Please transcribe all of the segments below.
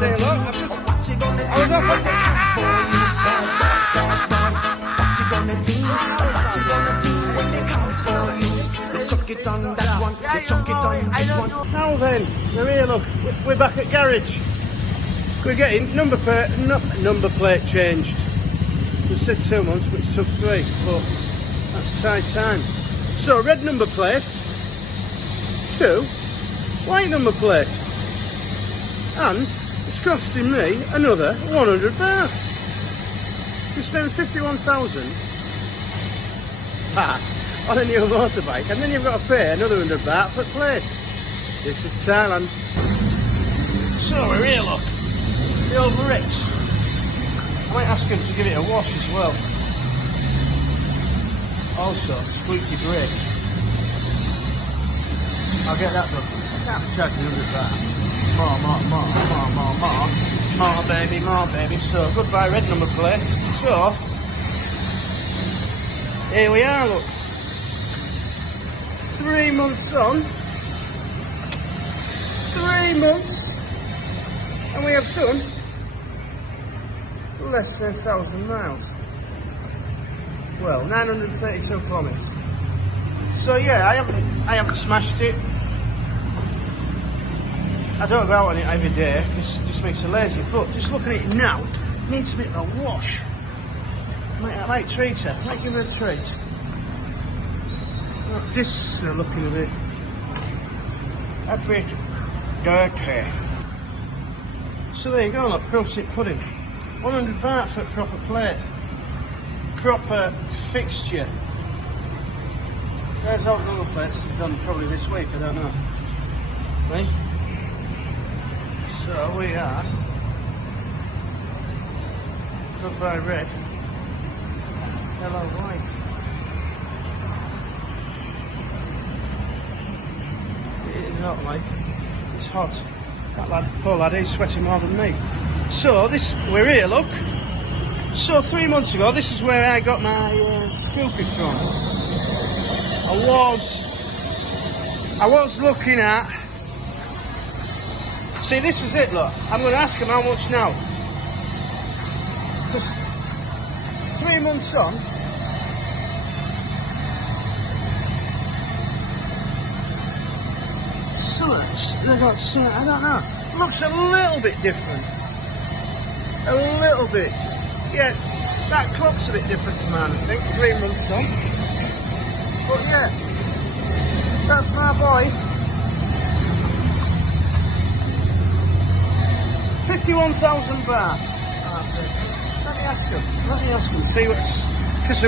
say hello. I was off on the What you gonna do? What you gonna do when they come for you? They chuck it on that one, they chuck it on this one. Now then, we're here, look. We're back at garage. We're getting number plate changed. We said 2 months, but it took 3. But that's tight time. So red number plate, 2 white number plate, and it's costing me another 100 baht. You spend 51,000 on a new motorbike, and then you've got to pay another 100 baht for plate. This is Thailand. So we're here, look. The old Rex. I might ask him to give it a wash as well. Also, squeaky brake. I'll get that done. I can't be charging 100 baht. More, baby. So, goodbye red number plate. So, here we are, look. 3 months on. 3 months. And we have done less than 1,000 miles. Well, 932 kilometres. So yeah, I haven't smashed it. I don't go out on it every day, it just makes me lazy. But just looking at it now, it needs a bit of a wash. I might treat her. I might give her a treat. Look, this is looking a bit dirty. So there you go, look, protein pudding. 100 baht for a proper plate, proper fixture. There's all the other plates done probably this week, I don't know. Right? So we are goodbye red, hello white. It is not like it's hot. That lad, poor lad, he's sweating more than me. So we're here, look. So 3 months ago, this is where I got my scoopy from. I was looking at. See, this is it, look. I'm going to ask him how much now. 3 months on. So I don't know. Looks a little bit different. A little bit. Yeah, that clock's a bit different to mine, I think. 3 months on. But yeah, that's my boy. 51,000 baht. Let me ask him. See what's. Because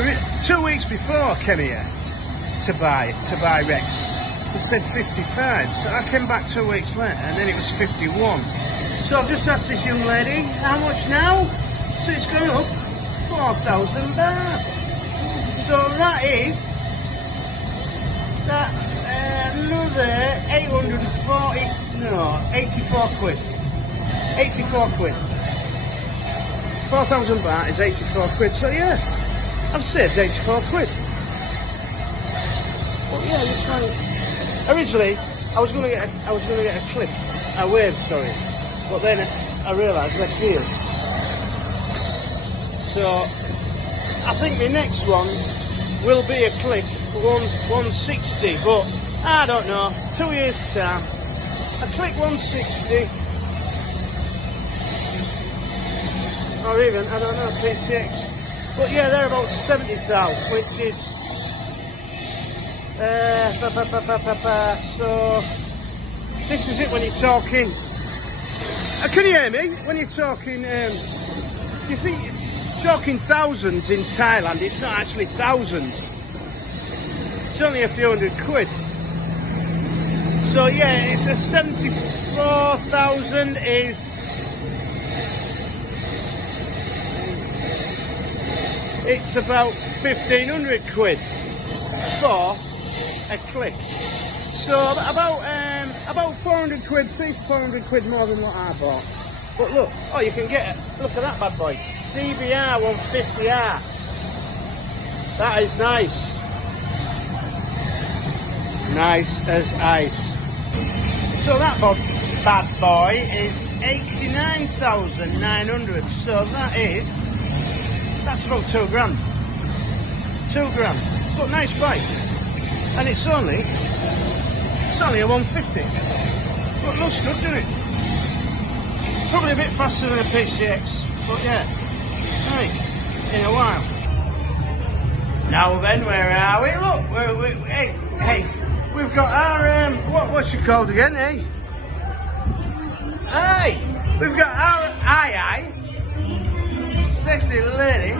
2 weeks before I came here to buy Rex. It said 55, so I came back 2 weeks later and then it was 51. So I've just asked this young lady, how much now? So it's going up 4,000 baht. So that's another 84 quid. 84 quid. 4,000 baht is 84 quid, so yeah, I've saved 84 quid. But yeah, you're trying. Originally, I was gonna get a wave, sorry, but then I realised less gears. So I think the next one will be a click 160, but I don't know. 2 years time, a click 160, or even I don't know PTX. But yeah, they're about 70,000, which is. So this is it when you're talking. Can you hear me? When you're talking, you think you're talking thousands in Thailand? It's not actually thousands. It's only a few hundred quid. So yeah, it's a 74,000 is. It's about 1,500 quid for a click. So about 400 quid, 400 quid more than what I bought. But look, you can get it. Look at that bad boy. DBR 150R. That is nice. Nice as ice. So that bod bad boy is 89,900. So that's about 2 grand. 2 grand. But nice bike. And it's only a 150. But looks good, doesn't it? Probably a bit faster than a PCX. But yeah. Right. In a while. Now then, where are we? Look, hey, we've got our, what's she called again, eh? Hey, we've got our sexy lady,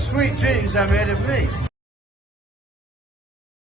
sweet dreams are made of me.